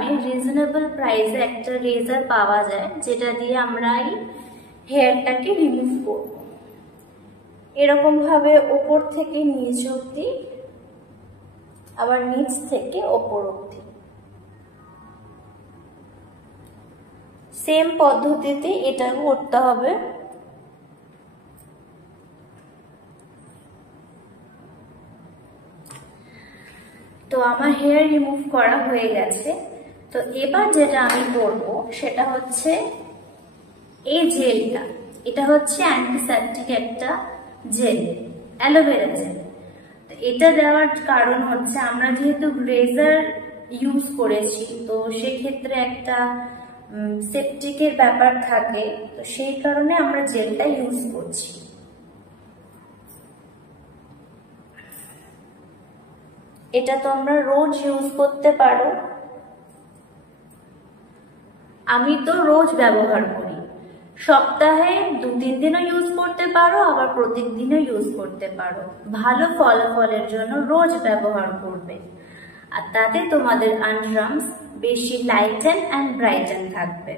দামে রিজনেবল প্রাইসে একটা রেজার পাওয়া যায়, যেটা দিয়ে আমরা এই হেয়ারটাকে রিমুভ করব। এরকম ভাবে ওপর থেকে নিচ অবধি, আবার নিচ থেকে ওপর অবধি সেম পদ্ধতিতে এটা করতে হবে। তো আমার হেয়ার রিমুভ করা হয়ে গেছে। তো এবার যেটা আমি করব সেটা হচ্ছে এই জেলটা। এটা হচ্ছে অ্যান্টিসেপটিক একটা জেল, অ্যালোভেরা জেল। এটা দেওয়ার কারণ হচ্ছে আমরা যেহেতু রেজার ইউজ করেছি, তো সেক্ষেত্রে একটা সেপটিকের ব্যাপার থাকে, তো সেই কারণে আমরা জেলটা ইউজ করছি। এটা তোমরা রোজ ইউজ করতে পারো। আমি তো রোজ ব্যবহার করি, সপ্তাহে 2-3 দিনও ইউজ করতে পারো, আবার প্রত্যেকদিনও ইউজ করতে পারো। ভালো ফলাফলের জন্য রোজ ব্যবহার করবে, আর তাতে তোমাদের আন্ডারআর্মস বেশি লাইটেন অ্যান্ড ব্রাইটেন থাকবে।